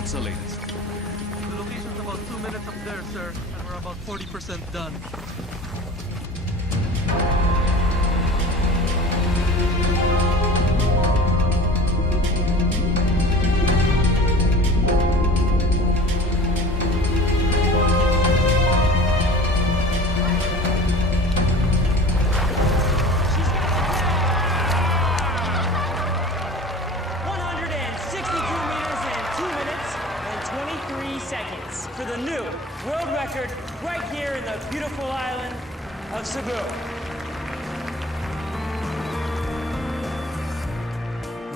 What's the latest? The location's about 2 minutes up there, sir, and we're about 40% done. For the new world record right here in the beautiful island of Cebu.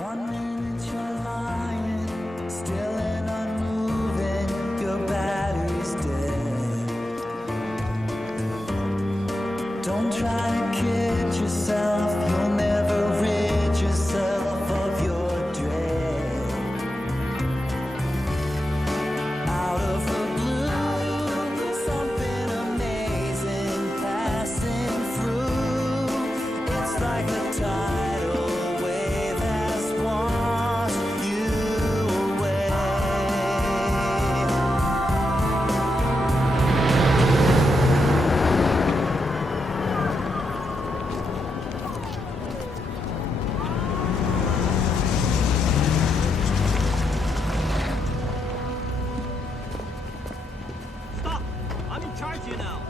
1 minute you're lying, still and unmoving, your battery's dead. Don't try to kid yourself, you'll never rid yourself of your dread. Out of the like a tidal wave has washed you away. Stop! I'm in charge here now.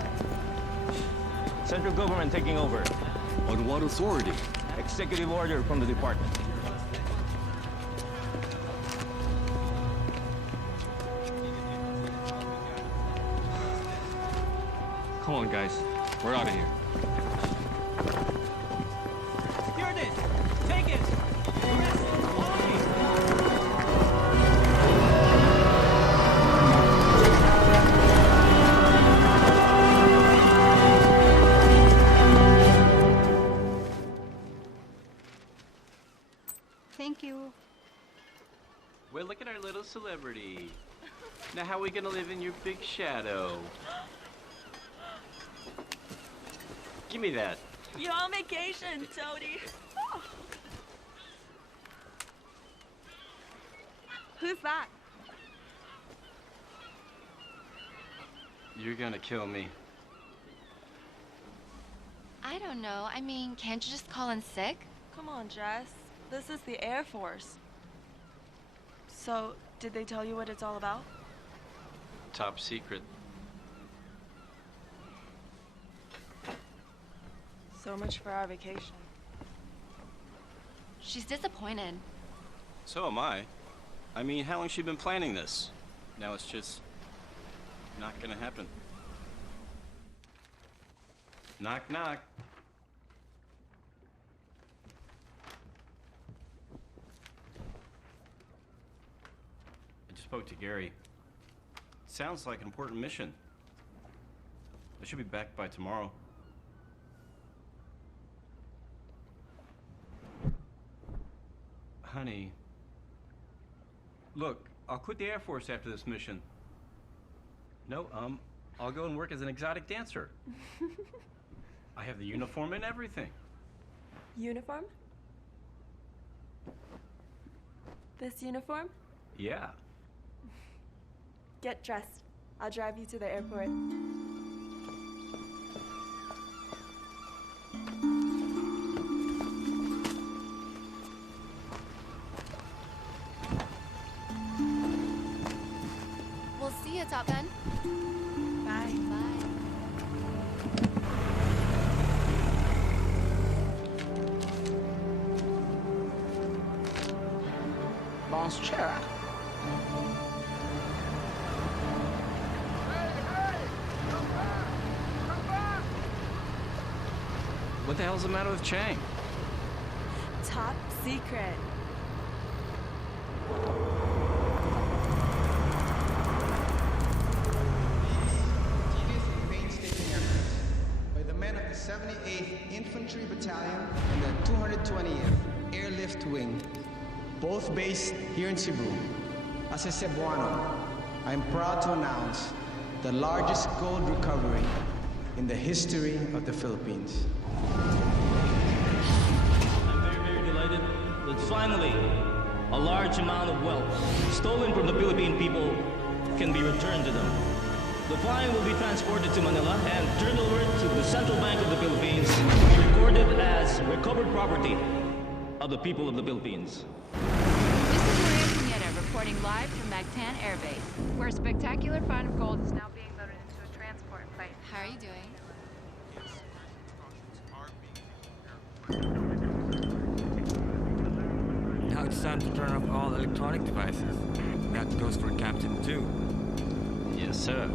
Central government taking over. On what authority? Executive order from the department. Come on, guys. We're out of here. Here it is. Take it. Thank you. Well, look at our little celebrity. Now, how are we gonna live in your big shadow? Give me that. You're on vacation, Toadie. Who's that? You're gonna kill me. I don't know. I mean, can't you just call in sick? Come on, Jess. This is the Air Force. So, did they tell you what it's all about? Top secret. So much for our vacation. She's disappointed. So am I. I mean, how long has she been planning this? Now it's just not gonna happen. Knock, knock. I just spoke to Gary. Sounds like an important mission. I should be back by tomorrow. Honey, look, I'll quit the Air Force after this mission. No, I'll go and work as an exotic dancer. I have the uniform and everything. Uniform? This uniform? Yeah. Get dressed. I'll drive you to the airport. We'll see you, Top Gun. Bye. Bye. Bonchera. What the hell's the matter with Chang? Top secret. Painstaking efforts by the men of the 78th Infantry Battalion and the 220th Airlift Wing, both based here in Cebu. As a Cebuano, I am proud to announce the largest gold recovery in the history of the Philippines. I'm very, very delighted that finally a large amount of wealth stolen from the Philippine people can be returned to them. The fine will be transported to Manila and turned over to the Central Bank of the Philippines to be recorded as recovered property of the people of the Philippines. This is Maria Pineda reporting live from Mactan Air Base, where a spectacular find of gold is now being loaded into a transport plane. How are you doing? Now it's time to turn off all electronic devices. That goes for Captain too. Yes, sir.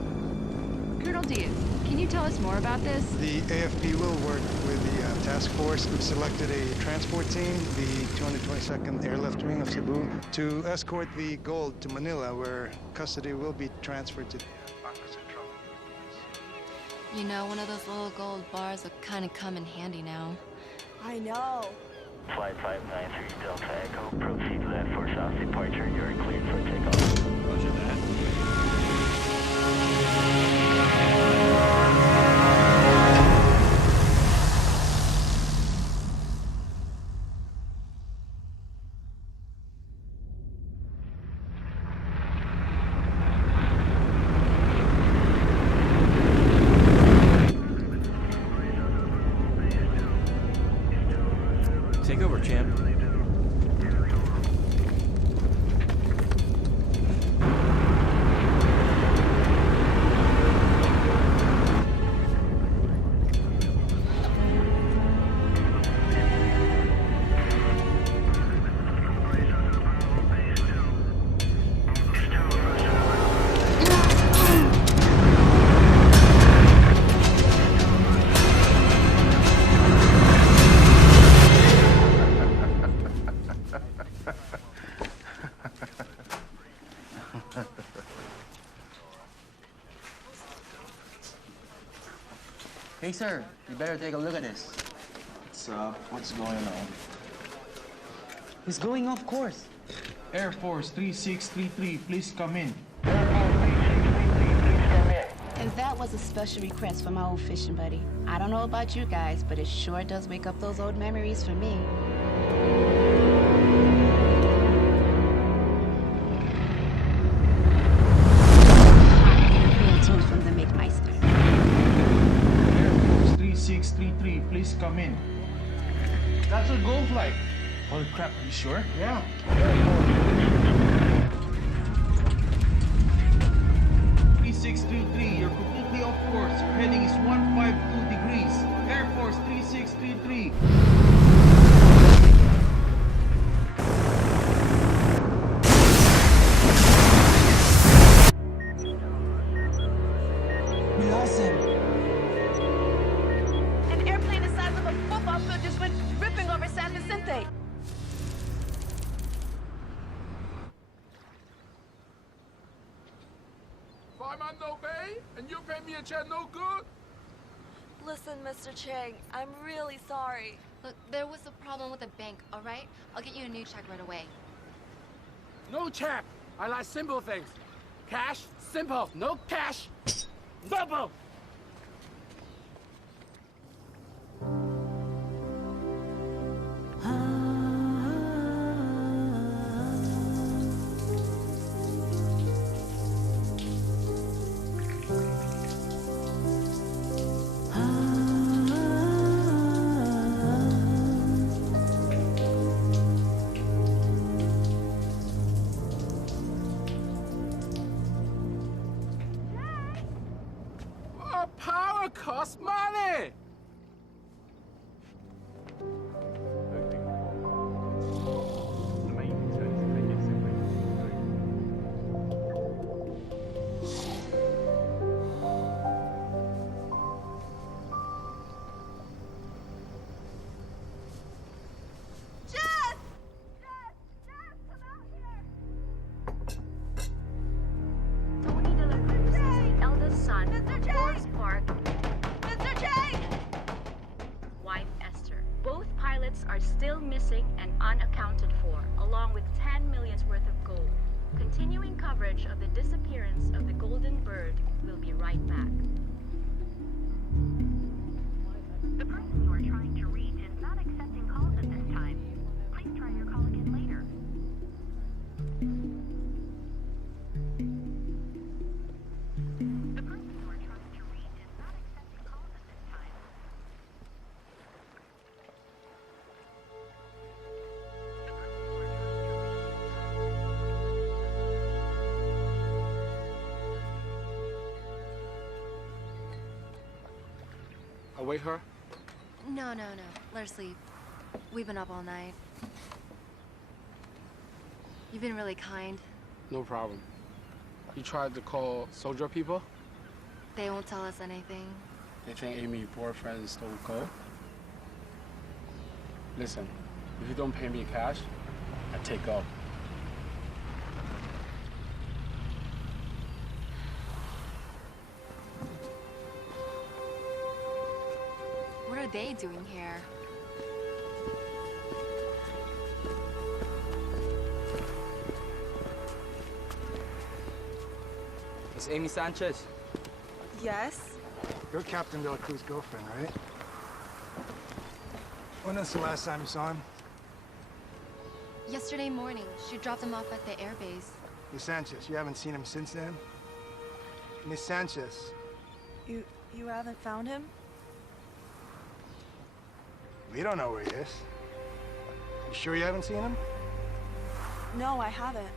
Colonel Diaz, can you tell us more about this? The AFP will work with the task force. We've selected a transport team, the 222nd Airlift Wing of Cebu, to escort the gold to Manila, where custody will be transferred to the Bangko Central. You know, one of those little gold bars will kind of come in handy now. I know. Flight 593 Delta Echo, proceed to that for south departure. You're cleared for takeoff. Roger that. Take over, champ. Hey, sir, you better take a look at this. What's up? What's going on? He's going off course. Air Force 3633, please come in. And that was a special request from my old fishing buddy. I don't know about you guys, but it sure does wake up those old memories for me. From the McMeister. Air Force 3633, please come in. That's a gold flight. Holy crap, are you sure? Yeah. 3633, you're completely off course. Your heading is 152 degrees. Air Force 3633. An airplane the size of a football field just went ripping over San Vicente. I'm on no bay, and you pay me a check no good? Listen, Mr. Chang, I'm really sorry. Look, there was a problem with the bank, all right? I'll get you a new check right away. No check. I like simple things. Cash, simple. No cash, double. Power costs money! Are still missing and unaccounted for, along with 10 million's worth of gold. Continuing coverage of the disappearance of the Golden Bird will be right back. The person you are trying to reach is not accepting calls at this time. Please try your call again later. wake her? No. Let her sleep. We've been up all night. You've been really kind. No problem. You tried to call soldier people? They won't tell us anything. They think Amy's boyfriend stole gold? Listen, if you don't pay me cash, I take off. What are they doing here? It's Amy Sanchez. Yes? You're Captain De La Cruz's girlfriend, right? When was the last time you saw him? Yesterday morning, she dropped him off at the airbase. Miss Sanchez, you haven't seen him since then? Miss Sanchez. You haven't found him? We don't know where he is. You sure you haven't seen him? No, I haven't.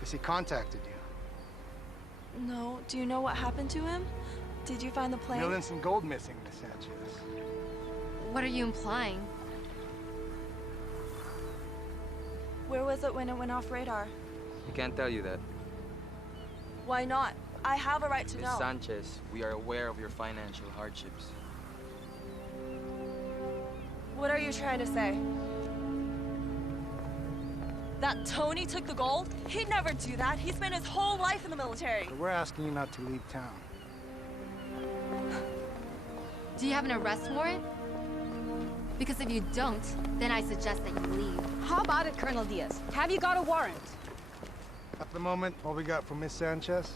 Has he contacted you? No. Do you know what happened to him? Did you find the plane? Millions in gold missing, Miss Sanchez. What are you implying? Where was it when it went off radar? We can't tell you that. Why not? I have a right to Miss know. Sanchez, we are aware of your financial hardships. What are you trying to say? That Tony took the gold? He'd never do that. He spent his whole life in the military. But we're asking you not to leave town. Do you have an arrest warrant? Because if you don't, then I suggest that you leave. How about it, Colonel Diaz? Have you got a warrant? At the moment, all we got from Miss Sanchez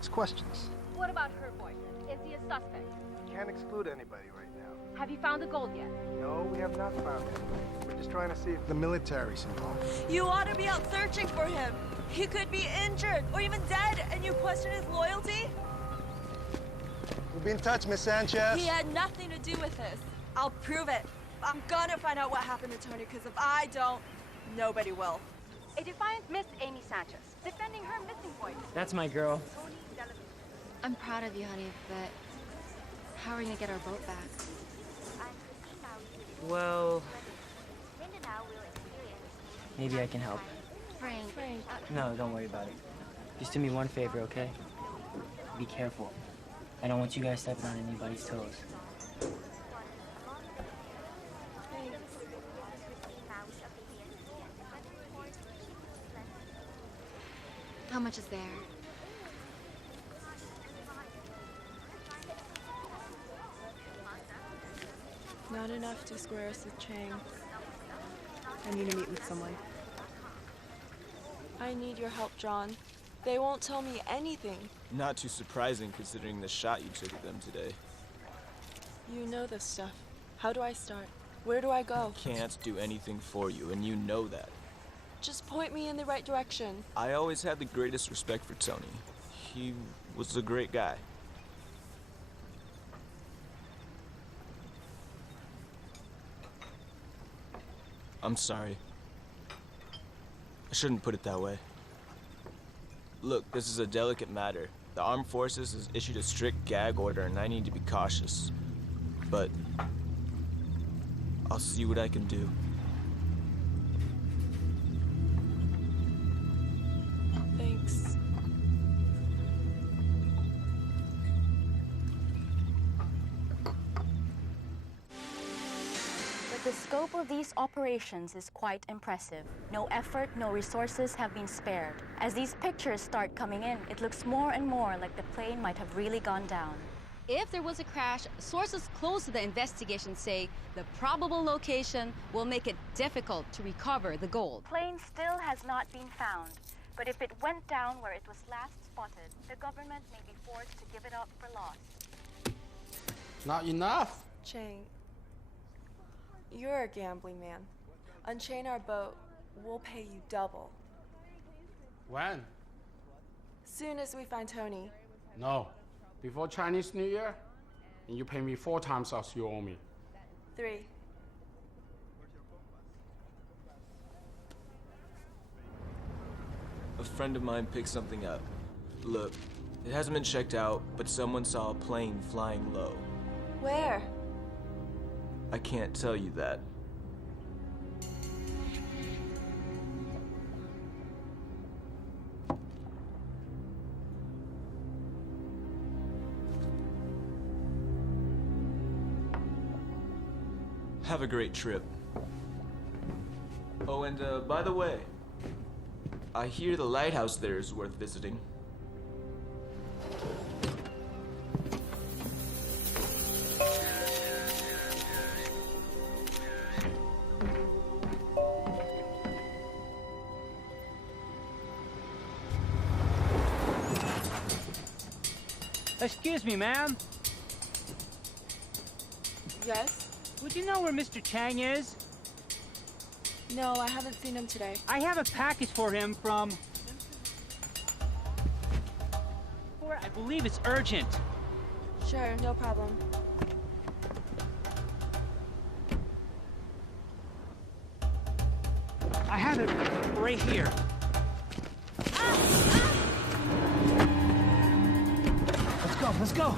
is questions. What about her boyfriend? Is he a suspect? Can't exclude anybody right now. Have you found the gold yet? No, we have not found it. We're just trying to see if the military's involved. You ought to be out searching for him. He could be injured or even dead, and you question his loyalty? We'll be in touch, Miss Sanchez. He had nothing to do with this. I'll prove it. I'm gonna find out what happened to Tony, because if I don't, nobody will. A defiant Miss Amy Sanchez, defending her missing boyfriend. That's my girl. I'm proud of you, honey, but how are we gonna get our boat back? Well, maybe I can help. Frank. No, don't worry about it. Just do me one favor, okay? Be careful. I don't want you guys stepping on anybody's toes. How much is there? Not enough to square us with Chang. I need to meet with someone. I need your help, John. They won't tell me anything. Not too surprising considering the shot you took at them today. You know this stuff. How do I start? Where do I go? Can't do anything for you, and you know that. Just point me in the right direction. I always had the greatest respect for Tony. He was a great guy. I'm sorry. I shouldn't put it that way. Look, this is a delicate matter. The Armed Forces has issued a strict gag order and I need to be cautious. But I'll see what I can do. Thanks. But the scope of these operations is quite impressive. No effort, no resources have been spared. As these pictures start coming in, it looks more and more like the plane might have really gone down. If there was a crash, sources close to the investigation say the probable location will make it difficult to recover the gold. Plane still has not been found, but if it went down where it was last spotted, the government may be forced to give it up for lost. Not enough. Chang, you're a gambling man. Unchain our boat. We'll pay you double. When? Soon as we find Tony. No. Before Chinese New Year, and you pay me 4 times as you owe me. 3. A friend of mine picked something up. Look, it hasn't been checked out, but someone saw a plane flying low. Where? I can't tell you that. Have a great trip. Oh, and by the way, I hear the lighthouse there is worth visiting. Excuse me, ma'am. Yes? Would you know where Mr. Chang is? No, I haven't seen him today. I have a package for him from... I believe it's urgent. Sure, no problem. I have it right here. Let's go, let's go.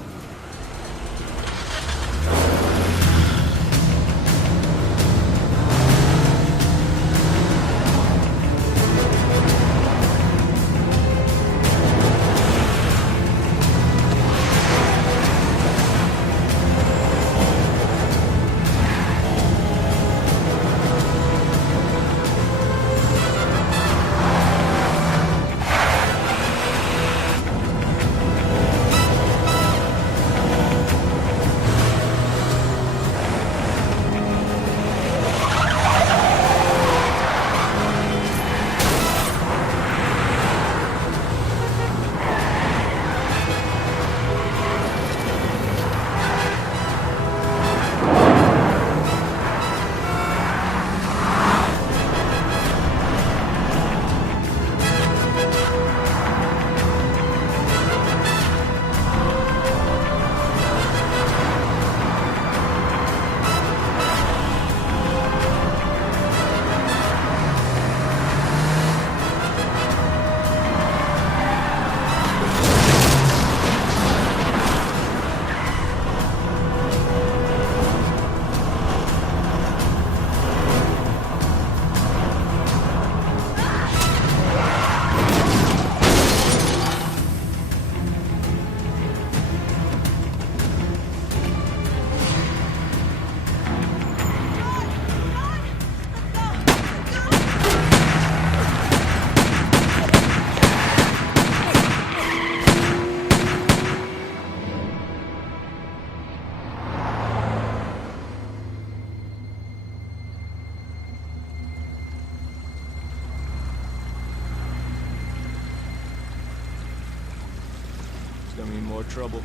It's gonna mean more trouble.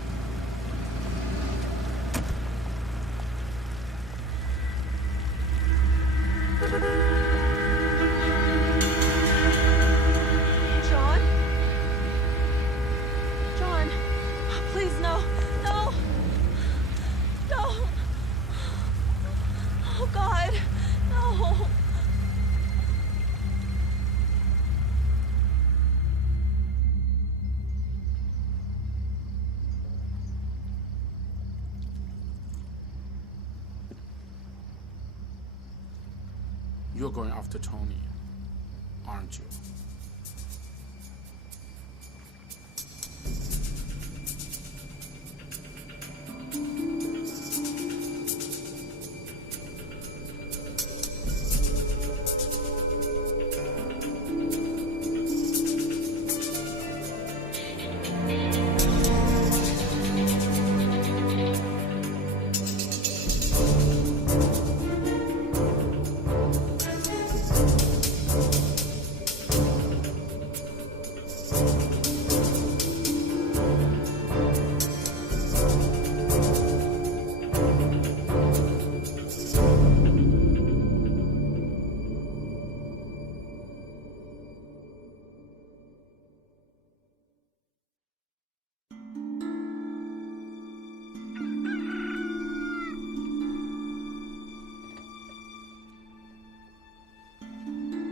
John? John, please, no. No! No! Oh, God. No! You're going after Tony, aren't you?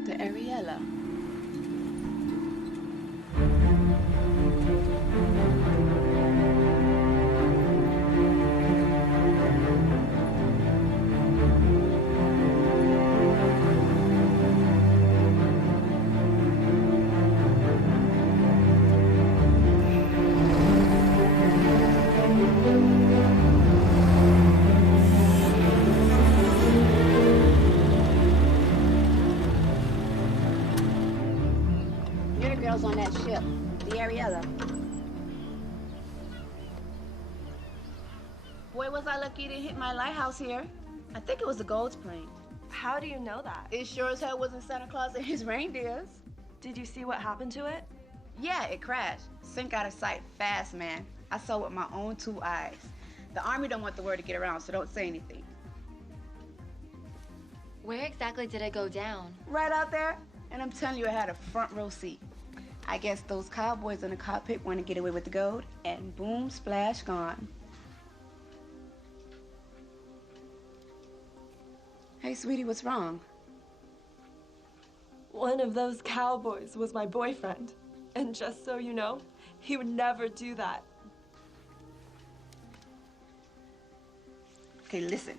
The Ariella. There are girls on that ship, the Ariella. Boy, was I lucky to hit my lighthouse here. I think it was the Gold Spring. How do you know that? It sure as hell wasn't Santa Claus and his reindeers. Did you see what happened to it? Yeah, it crashed. Sink out of sight fast, man. I saw with my own 2 eyes. The Army don't want the word to get around, so don't say anything. Where exactly did it go down? Right out there, and I'm telling you, I had a front row seat. I guess those cowboys in the cockpit want to get away with the gold, and boom, splash, gone. Hey, sweetie, what's wrong? One of those cowboys was my boyfriend. And just so you know, he would never do that. Okay, listen.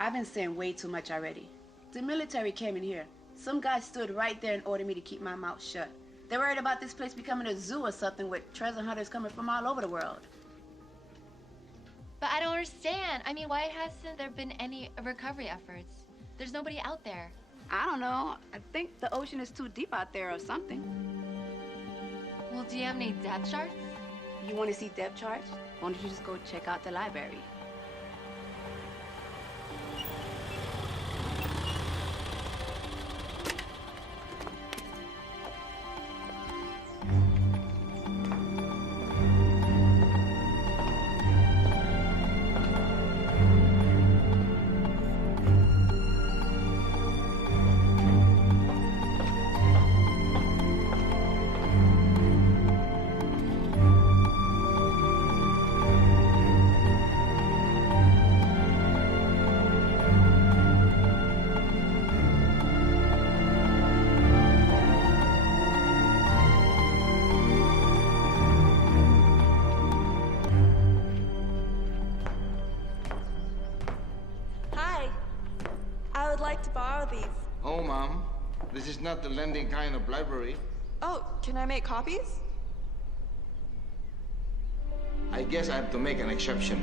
I've been saying way too much already. The military came in here. Some guy stood right there and ordered me to keep my mouth shut. They're worried about this place becoming a zoo or something with treasure hunters coming from all over the world. But I don't understand. I mean, why hasn't there been any recovery efforts? There's nobody out there. I don't know. I think the ocean is too deep out there or something. Well, do you have any depth charts? You want to see depth charts? Why don't you just go check out the library? Oh, Mom. This is not the lending kind of library. Oh, can I make copies? I guess I have to make an exception.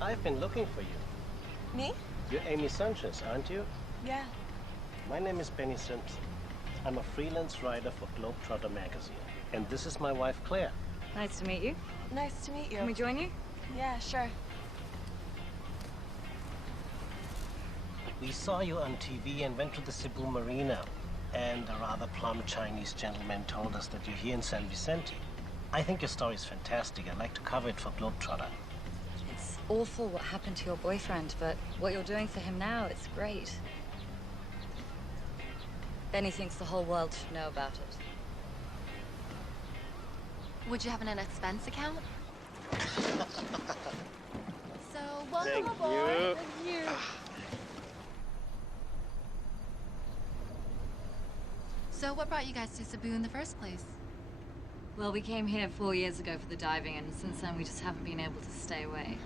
I've been looking for you. Me? You're Amy Sanchez, aren't you? Yeah. My name is Benny Simpson. I'm a freelance writer for Globetrotter magazine. And this is my wife, Claire. Nice to meet you. Nice to meet you. Can we join you? Yeah, sure. We saw you on TV and went to the Cebu Marina. And a rather plump Chinese gentleman told us that you're here in San Vicente. I think your story is fantastic. I'd like to cover it for Globetrotter. It's awful what happened to your boyfriend, but what you're doing for him now, it's great. Benny thinks the whole world should know about it. Would you have an expense account? So, welcome Thank aboard. you. Thank you. So, what brought you guys to Cebu in the first place? Well, we came here 4 years ago for the diving, and since then we just haven't been able to stay away.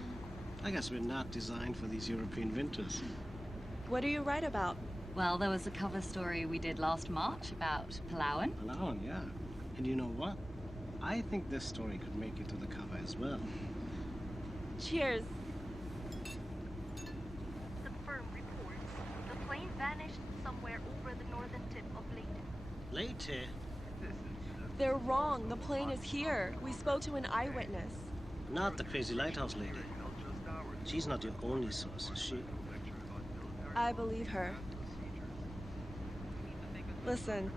I guess we're not designed for these European winters. What do you write about? Well, there was a cover story we did last March about Palawan. Palawan, yeah. And you know what? I think this story could make it to the cover as well. Cheers. The firm reports the plane vanished somewhere over the northern tip of Leyte. Later? They're wrong. The plane is here. We spoke to an eyewitness. Not the crazy lighthouse lady. She's not your only source, is she? I believe her. Listen,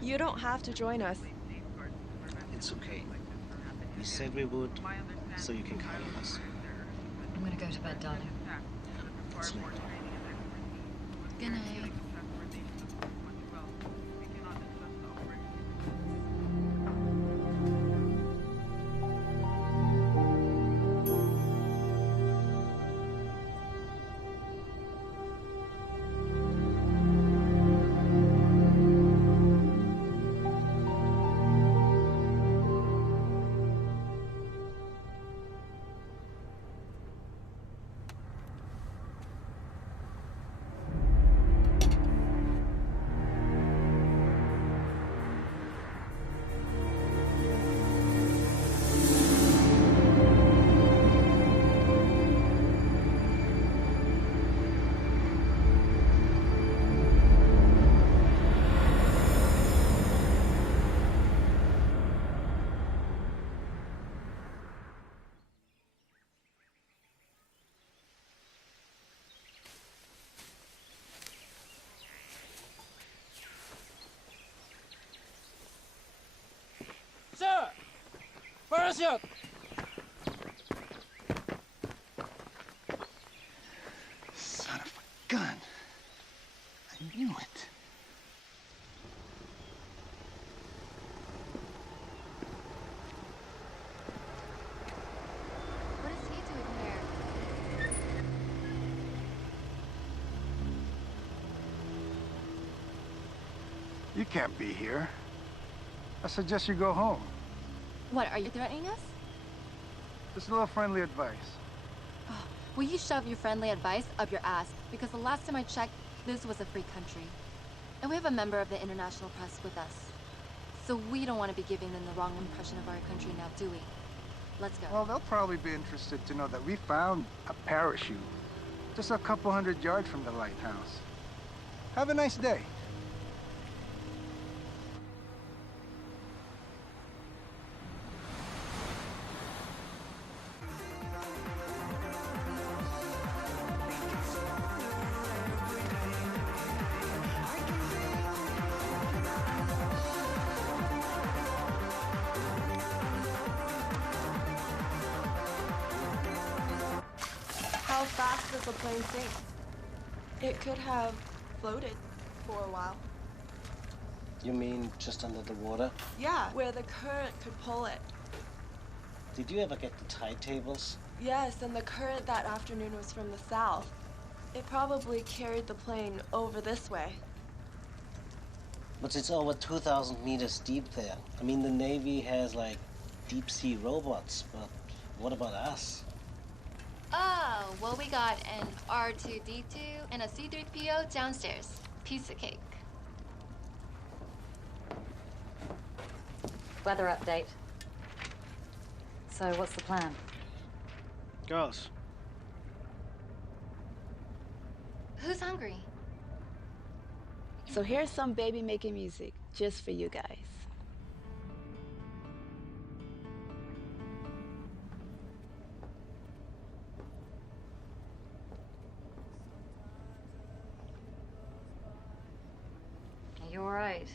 you don't have to join us. It's okay. We said we would, so you can count on us. I'm gonna go to bed, darling. Sleep. Good night. parachute! Son of a gun. I knew it. What is he doing here? You can't be here. I suggest you go home. What, are you threatening us? Just a little friendly advice. Will you shove your friendly advice up your ass? Because the last time I checked, this was a free country. And we have a member of the international press with us. So we don't want to be giving them the wrong impression of our country now, do we? Let's go. Well, they'll probably be interested to know that we found a parachute just a couple 100 yards from the lighthouse. Have a nice day. How fast does the plane sink? It could have floated for a while. You mean just under the water? Yeah, where the current could pull it. Did you ever get the tide tables? Yes, and the current that afternoon was from the south. It probably carried the plane over this way. But it's over 2,000 meters deep there. I mean, the Navy has, like, deep-sea robots, but what about us? Oh, well, we got an R2-D2 and a C-3PO downstairs. Piece of cake. Weather update. So, what's the plan? Girls. Who's hungry? So here's some baby making music just for you guys. Are you alright?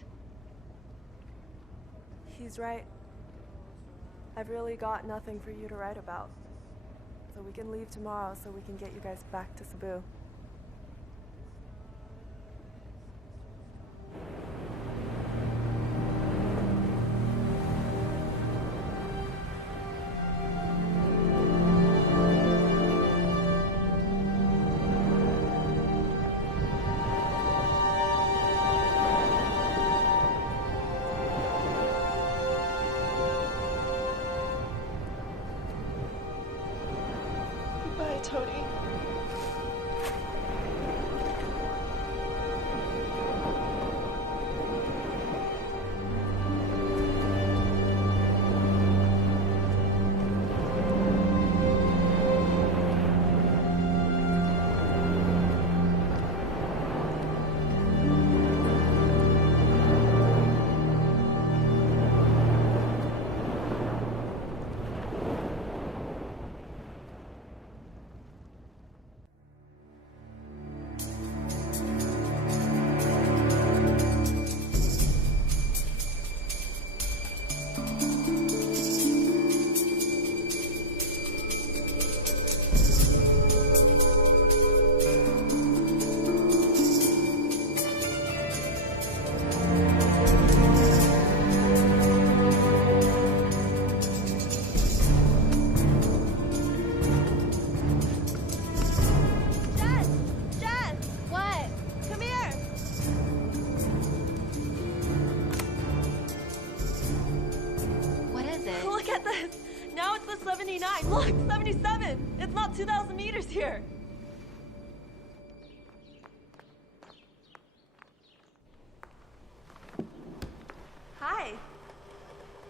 He's right. I've really got nothing for you to write about. So we can leave tomorrow so we can get you guys back to Cebu. Bye, Tony. Look at this! Now it's the 79! Look! 77! It's not 2,000 meters here! Hi!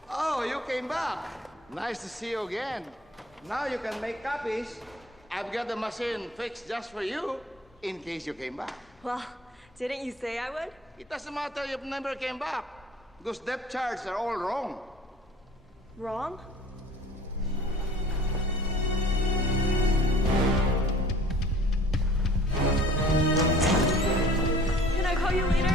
Oh, you came back. Nice to see you again. Now you can make copies. I've got the machine fixed just for you, in case you came back. Well, didn't you say I would? It doesn't matter if you never came back, because depth charts are all wrong. Wrong? Can I call you later?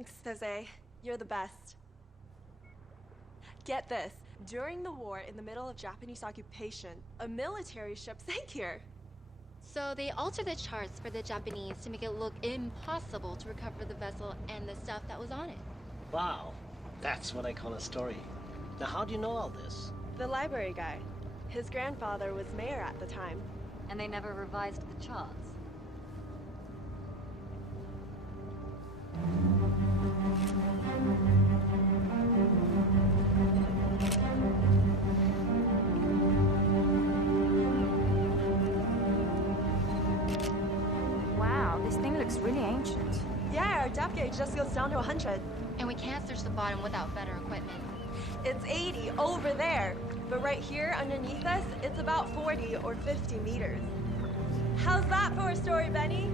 Thanks, Jose. You're the best. Get this. During the war, in the middle of Japanese occupation, a military ship sank here. So they altered the charts for the Japanese to make it look impossible to recover the vessel and the stuff that was on it. Wow, that's what I call a story. Now, how do you know all this? The library guy. His grandfather was mayor at the time. And they never revised the charts. Wow, this thing looks really ancient. Yeah, our depth gauge just goes down to 100. And we can't search the bottom without better equipment. It's 80 over there. But right here underneath us, it's about 40 or 50 meters. How's that for a story, Benny?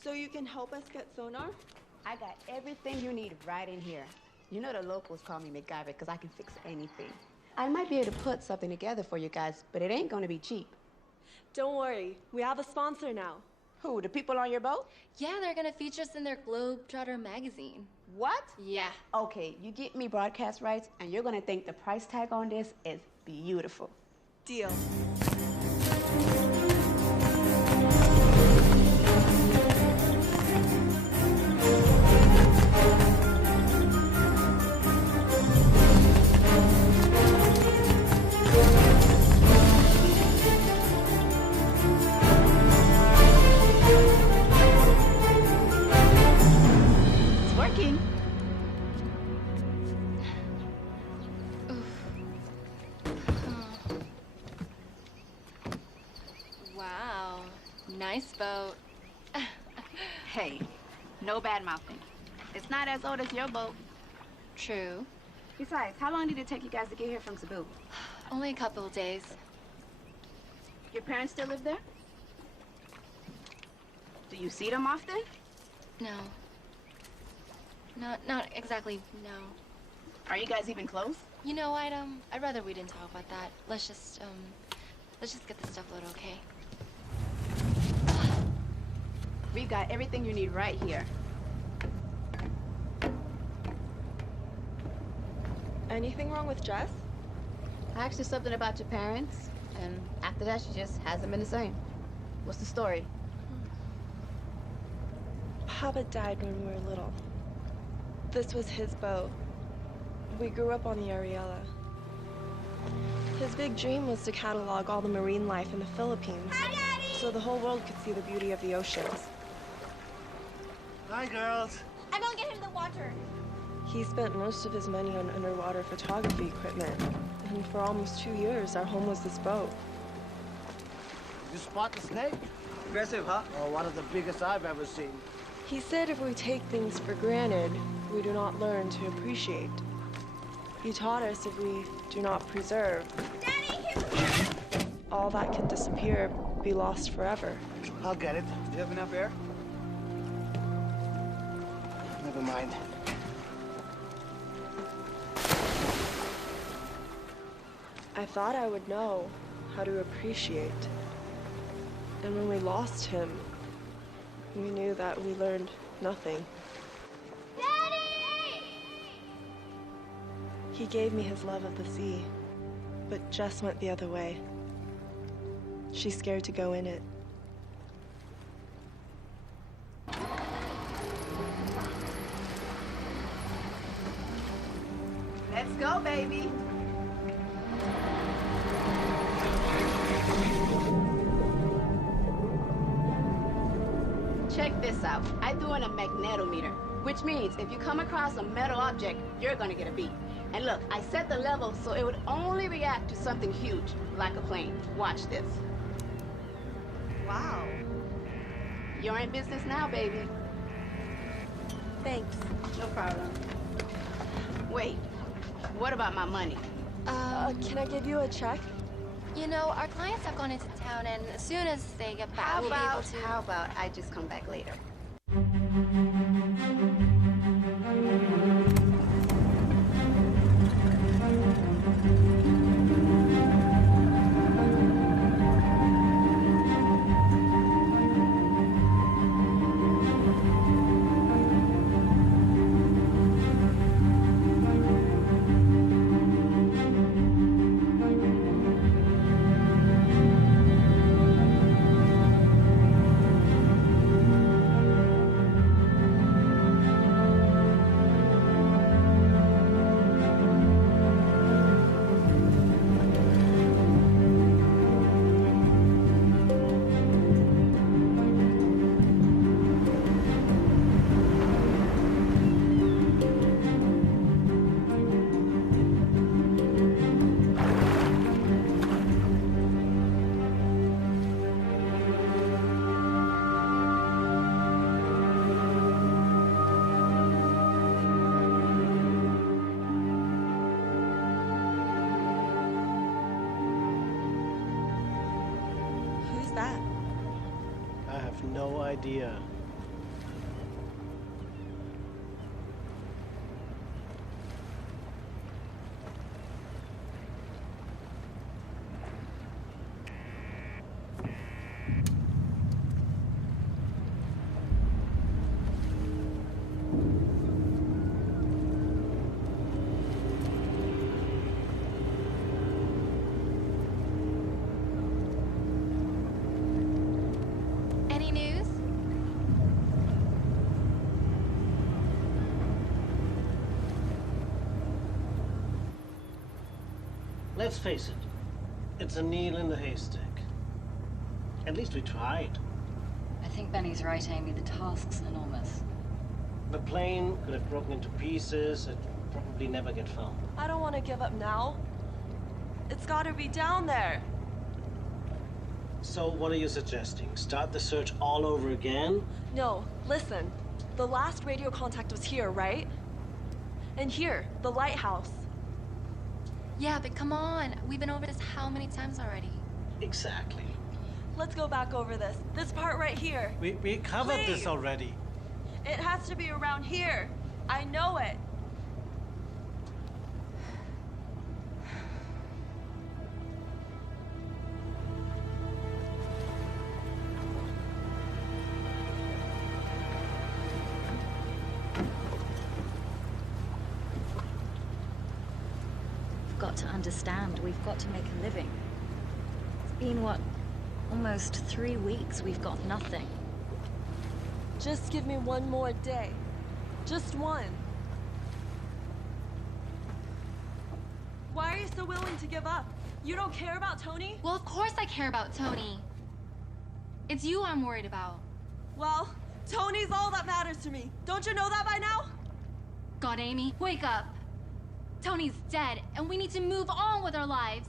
So you can help us get sonar? I got everything you need right in here. You know the locals call me MacGyver because I can fix anything. I might be able to put something together for you guys, but it ain't gonna be cheap. Don't worry, we have a sponsor now. Who, the people on your boat? Yeah, they're gonna feature us in their Globetrotter magazine. What? Yeah. Okay, you get me broadcast rights, and you're gonna think the price tag on this is beautiful. Deal. Wow, nice boat. Hey, no bad mouthing. It's not as old as your boat. True. Besides, how long did it take you guys to get here from Cebu? Only a couple of days. Your parents still live there? Do you see them often? No. Not exactly, no. Are you guys even close? You know, I'd rather we didn't talk about that. Let's just get the stuff loaded, okay? We've got everything you need right here. Anything wrong with Jess? I asked her something about your parents, and after that, she just hasn't been the same. What's the story? Papa died when we were little. This was his boat. We grew up on the Ariella. His big dream was to catalog all the marine life in the Philippines, so the whole world could see the beauty of the oceans. Hi, girls. I'm gonna get him the water. He spent most of his money on underwater photography equipment, and for almost 2 years, our home was this boat. Did you spot the snake? Aggressive, huh? Oh, one of the biggest I've ever seen. He said if we take things for granted, we do not learn to appreciate. He taught us if we do not preserve, all that can disappear, be lost forever. I'll get it. Do you have enough air? Never mind. I thought I would know how to appreciate. And when we lost him, we knew that we learned nothing. Daddy! He gave me his love of the sea, but Jess went the other way. She's scared to go in it. Let's go, baby. Check this out. I threw in a magnetometer, which means if you come across a metal object, you're gonna get a beep. And look, I set the level so it would only react to something huge, like a plane. Watch this. Wow. You're in business now, baby. Thanks. No problem. Wait, what about my money? Can I give you a check? You know, our clients have gone into town, and as soon as they get back, we'll be able to... How about I just come back later? no idea. Any news? Let's face it, it's a needle in the haystack. At least we tried. I think Benny's right, Amy. The task's enormous. The plane could have broken into pieces. It'd probably never get found. I don't want to give up now. It's gotta be down there. So what are you suggesting? Start the search all over again? No, listen. The last radio contact was here, right? And here, the lighthouse. Yeah, but come on. We've been over this how many times already? Exactly. Let's go back over this. This part right here. We covered Please. this already. It has to be around here. I know it. We've got to understand. We've got to make a living. It's been, what, almost 3 weeks we've got nothing. Just give me one more day. Just one. Why are you so willing to give up? You don't care about Tony? Well, of course I care about Tony. It's you I'm worried about. Well, Tony's all that matters to me. Don't you know that by now? God, Amy, wake up. Tony's dead, and we need to move on with our lives.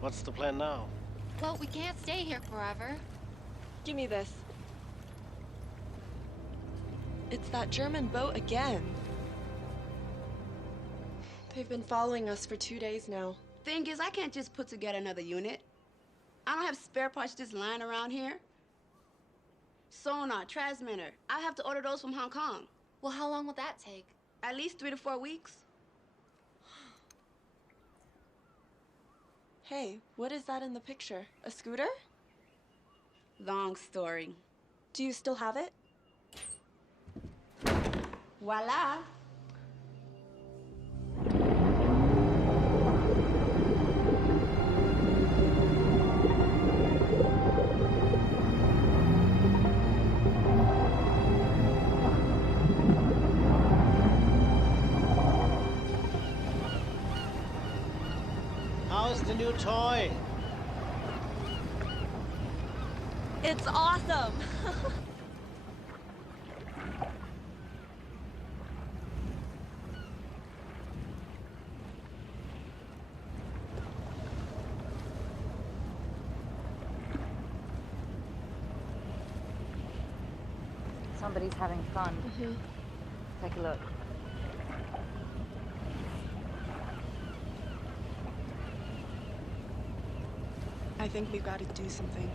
What's the plan now? Well, we can't stay here forever. Give me this. It's that German boat again. They've been following us for 2 days now. Thing is, I can't just put together another unit. I don't have spare parts just lying around here. Sonar, transmitter. I have to order those from Hong Kong. Well, how long will that take? At least 3 to 4 weeks. Hey, what is that in the picture? A scooter? Long story. Do you still have it? Voila. How's the new toy? It's awesome! Somebody's having fun. Take a look. I think we've got to do something.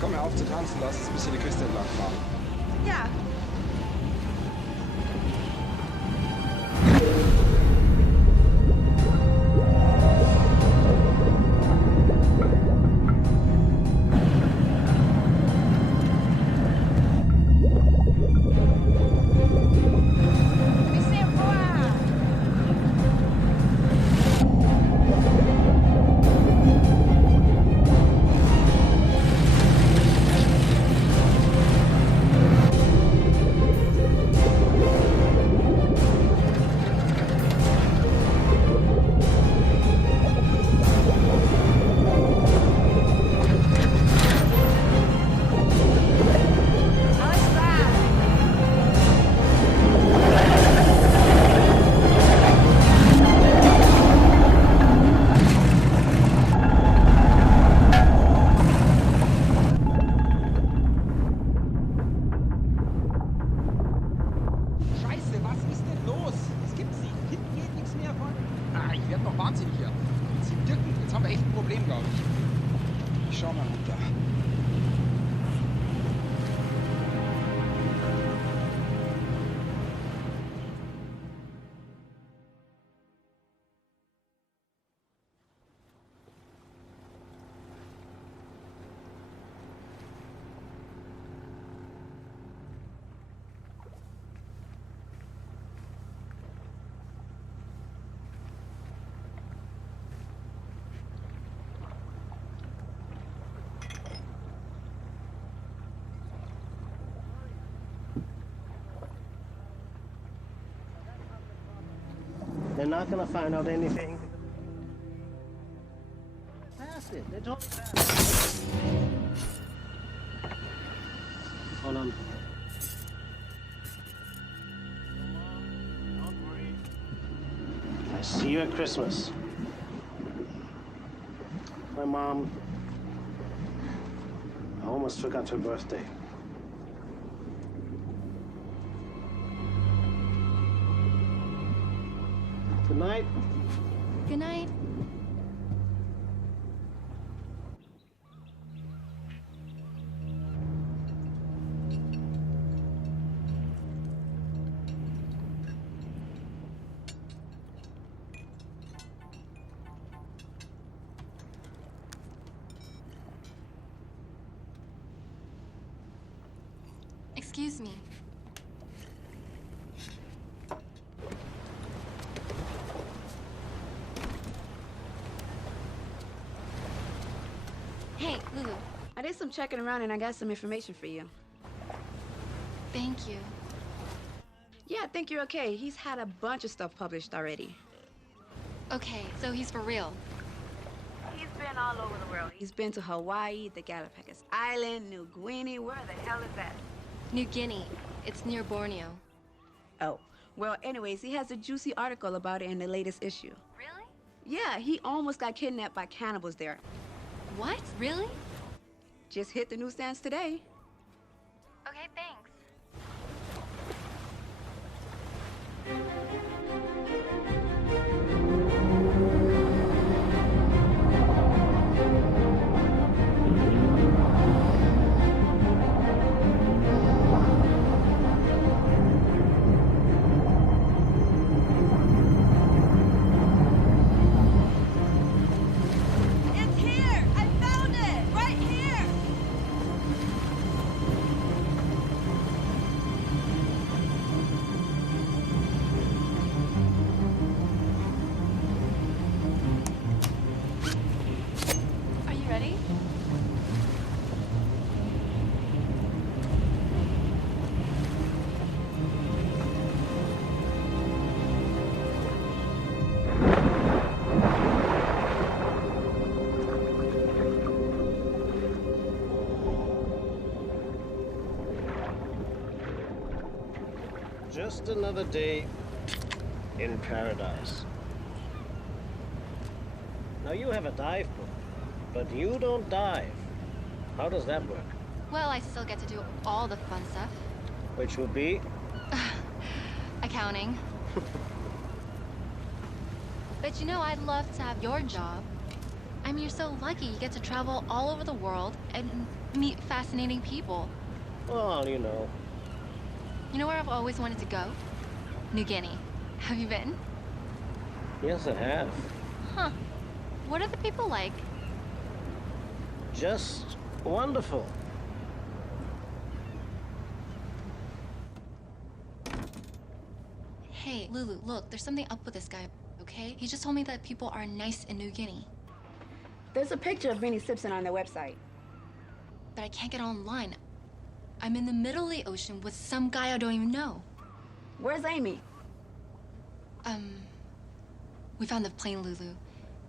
Komm, hör auf zu tanzen, lass uns ein bisschen die Küste entlang fahren. Ja. Schauen wir runter. They're not gonna find out anything. Pass it. They told me pass it. Hold on. Don't worry. I see you at Christmas. My mom, I almost forgot her birthday. Good night. Good night. Excuse me. Hey, Lulu. I did some checking around and I got some information for you. Thank you. Yeah, I think you're okay. He's had a bunch of stuff published already. Okay, so he's for real. He's been all over the world. He's been to Hawaii, the Galapagos Island, New Guinea. Where the hell is that? New Guinea. It's near Borneo. Oh, well, anyways, he has a juicy article about it in the latest issue. Really? Yeah, he almost got kidnapped by cannibals there. What? Really? Just hit the newsstands today. Okay, thanks. It's here! I found it! Right here! Are you ready? Just another day in paradise. Now you have a dive book, but you don't dive. How does that work? Well, I still get to do all the fun stuff. Which would be? Accounting. But you know, I'd love to have your job. I mean, you're so lucky. You get to travel all over the world and meet fascinating people. Well, you know. You know where I've always wanted to go? New Guinea. Have you been? Yes, I have. Huh. What are the people like? Just wonderful. Hey, Lulu, look, there's something up with this guy, okay? He just told me that people are nice in New Guinea. There's a picture of Vinnie Simpson on their website. But I can't get online. I'm in the middle of the ocean with some guy I don't even know. Where's Amy? We found the plane, Lulu.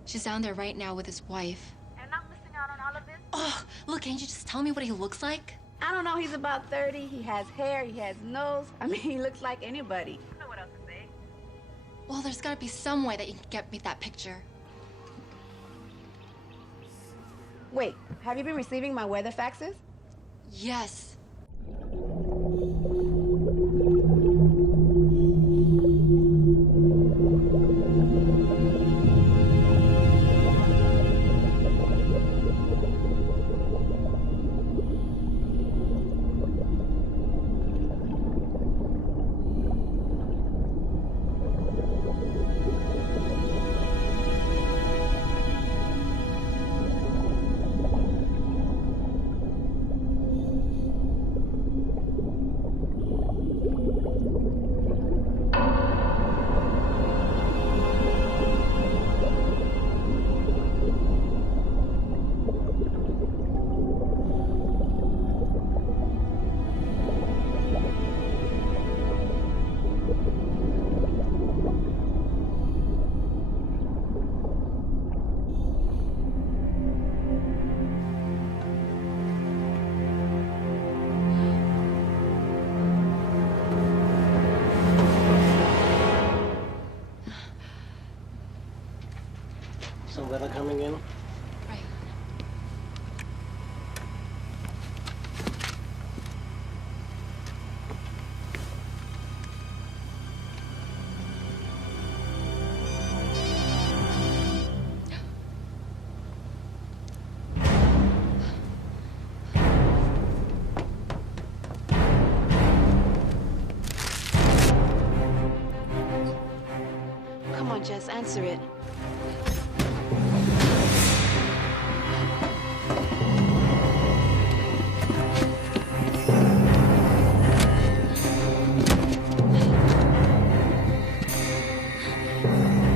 She's down there right now with his wife. And I'm missing out on all of this? Oh, look, can't you just tell me what he looks like? I don't know, he's about 30, he has hair, he has nose. I mean, he looks like anybody. I don't know what else to say. Well, there's gotta be some way that you can get me that picture. Wait, have you been receiving my weather faxes? Yes. Yes, answer it.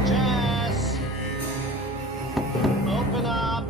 Jess! Open up!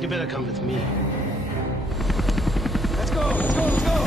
You better come with me. Let's go, let's go, let's go!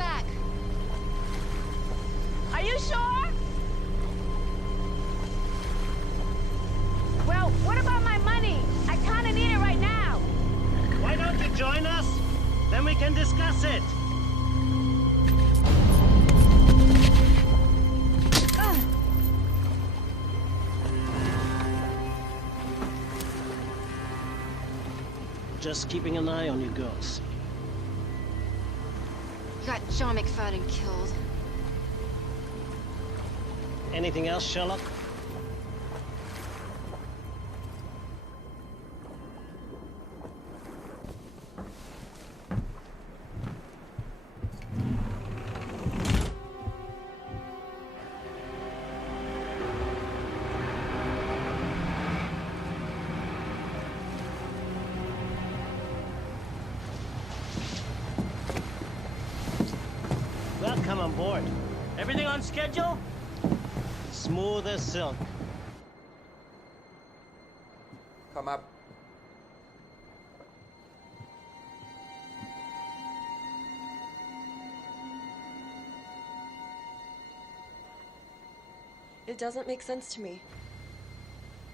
back. Are you sure? Well, what about my money? I kinda need it right now. Why don't you join us? Then we can discuss it. Just keeping an eye on you girls. You got John McFadden killed. Anything else, Sherlock? Welcome on board. Everything on schedule? Smooth as silk. Come up. It doesn't make sense to me.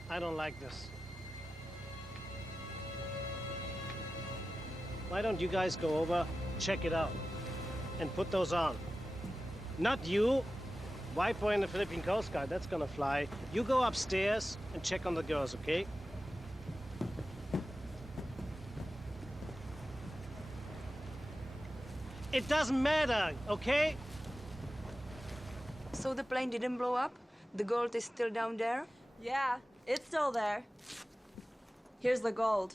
I don't like this. Why don't you guys go over, check it out, and put those on? Not you. White boy in the Philippine Coast Guard, that's gonna fly. You go upstairs and check on the girls, okay? It doesn't matter, okay? So the plane didn't blow up? The gold is still down there? Yeah, it's still there. Here's the gold.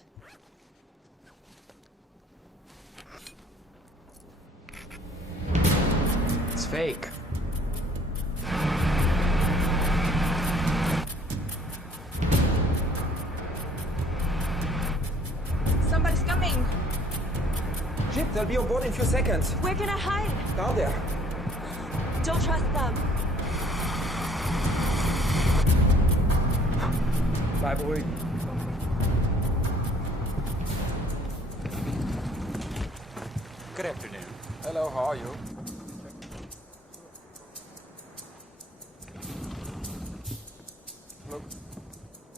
It's fake. Somebody's coming! Shit, they'll be on board in a few seconds. Where can I hide? Down there. Don't trust them. Bleib ruhig. Good afternoon. Hello, how are you? Look.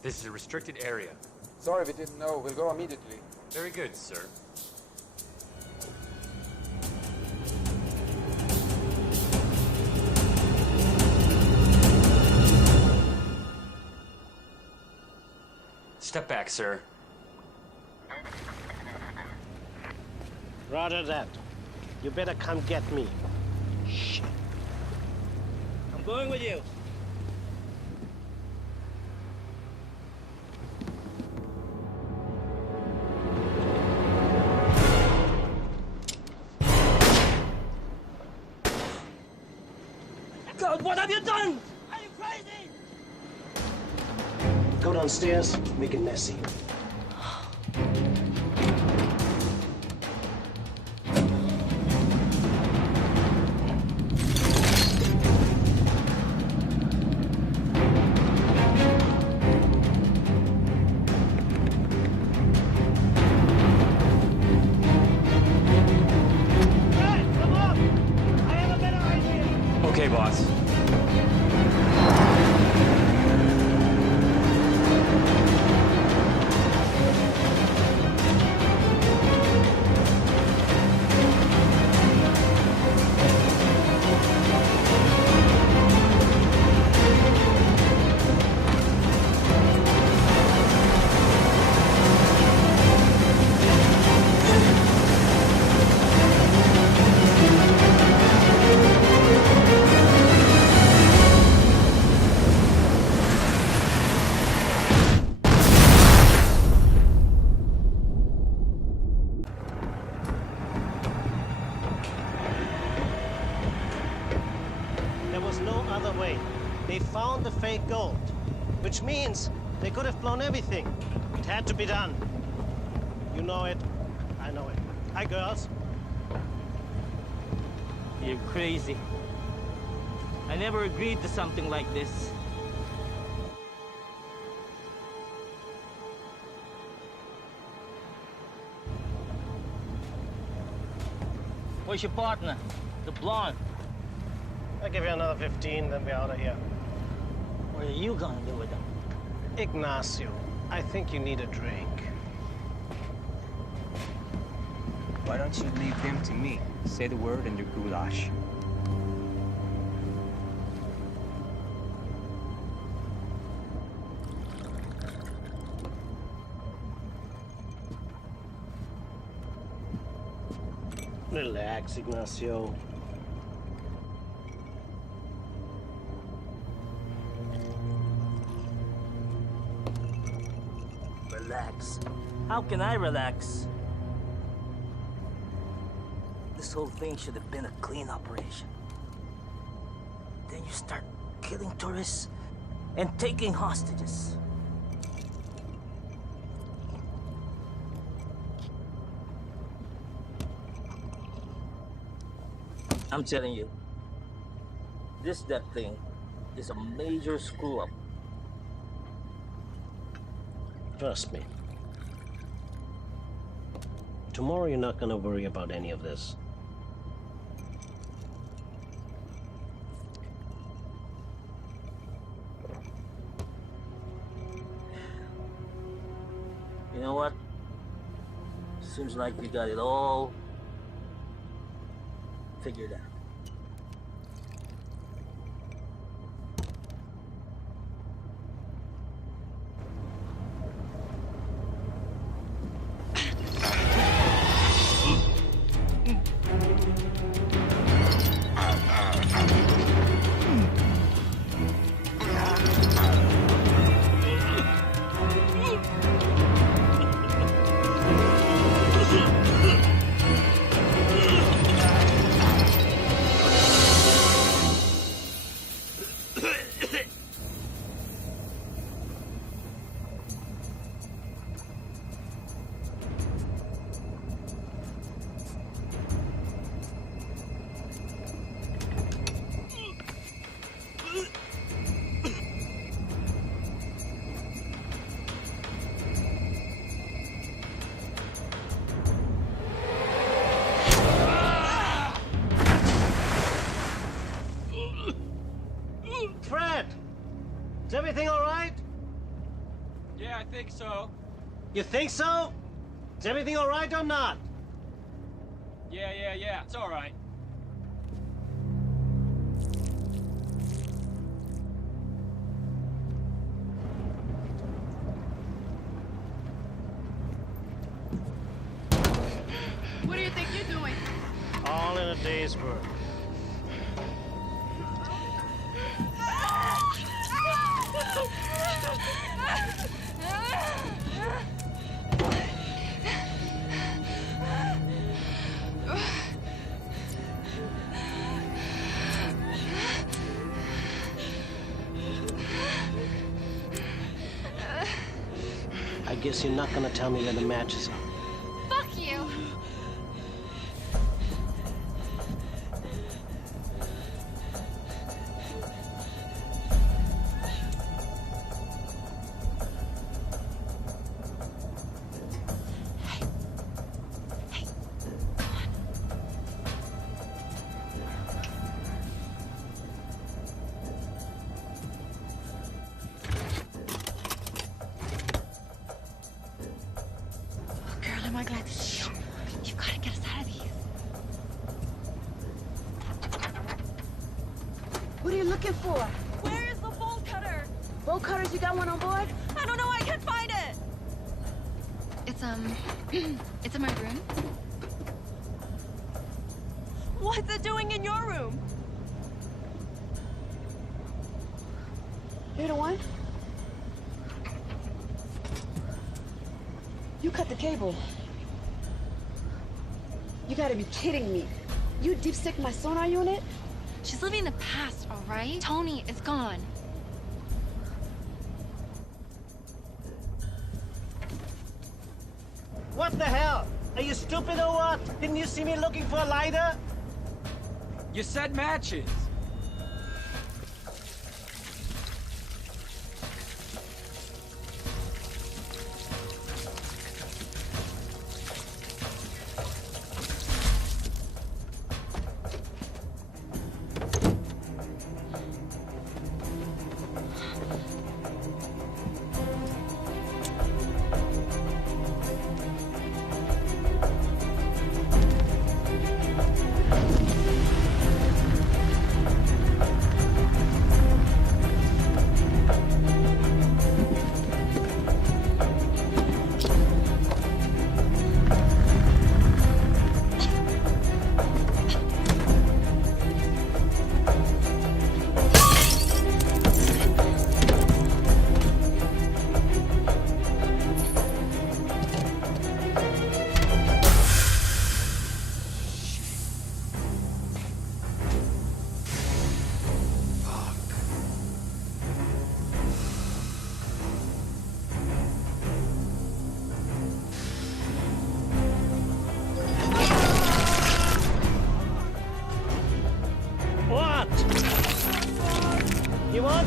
This is a restricted area. Sorry, we didn't know. We'll go immediately. Very good, sir. Step back, sir. Roger that. You better come get me. Shit. I'm going with you. God, what have you done? Are you crazy? Go downstairs, make it messy. Okay, boss. There was no other way. They found the fake gold, which means they could have blown everything. It had to be done. You know it. I know it. Hi, girls. You're crazy. I never agreed to something like this. Where's your partner? The blonde. I'll give you another 15, then we're out of here. What are you gonna do with them? Ignacio, I think you need a drink. Why don't you leave him to me? Say the word and your goulash. Relax, Ignacio. Relax. How can I relax? This whole thing should have been a clean operation. Then you start killing tourists and taking hostages. I'm telling you, this death thing is a major screw-up. Trust me. Tomorrow you're not gonna worry about any of this. You know what? Seems like we got it all figured out. Fred! Is everything all right? Yeah, I think so. You think so? Is everything all right or not? Yeah. It's all right. What do you think you're doing? All in a day's work. I guess you're not gonna tell me where the matches are. Fuck you! Girl, am I glad to see you. You've got to get us out of these. What are you looking for? Where is the bolt cutter? Bolt cutters, you got one on board? I don't know. I can't find it. It's, it's in my room. What's it doing in your room? You're the one? You cut the cable. You gotta be kidding me. You deep sick my sonar unit? She's living in the past, all right? Tony is gone. What the hell? Are you stupid or what? Didn't you see me looking for a lighter? You said matches.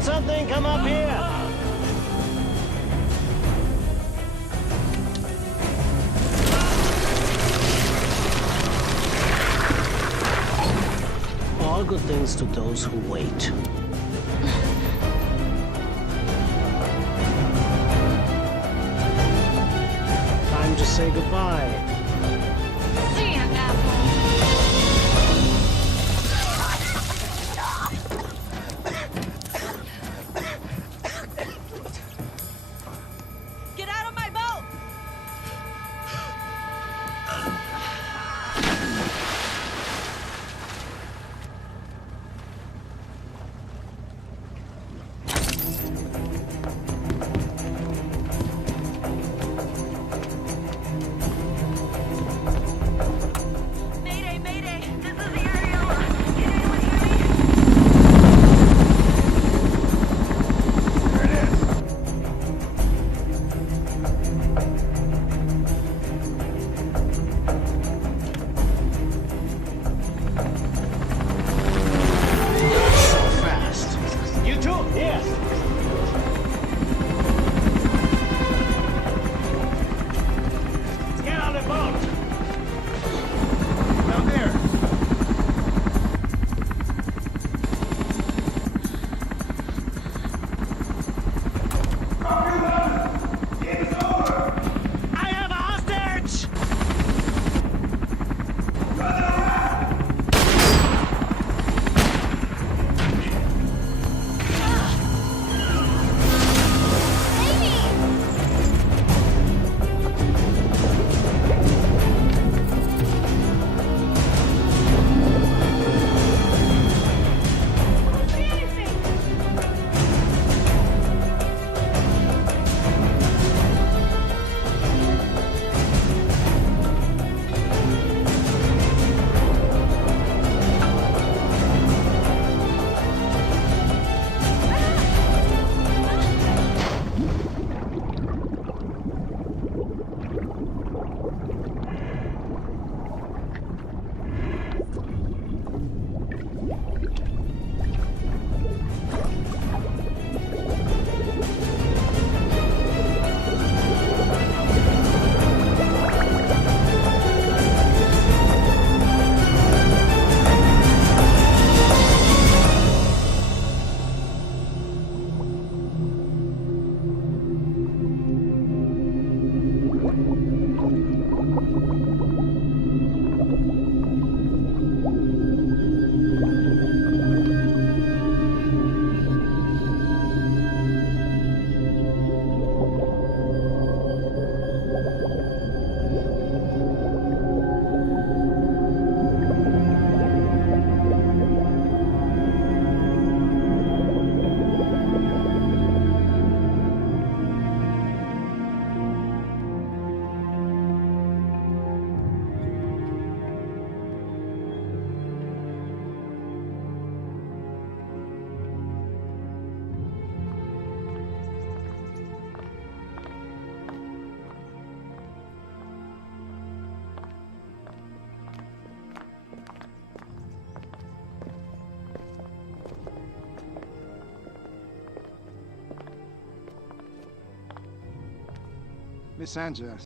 something? Come up here. All good things to those who wait. Time to say goodbye. See ya, apple. Get out of my boat! Mayday, mayday! This is the Ariola. Can anyone hear me? There it is. So fast. You too, here. Get on the boat. Down there. I have a hostage! Miss Sanchez,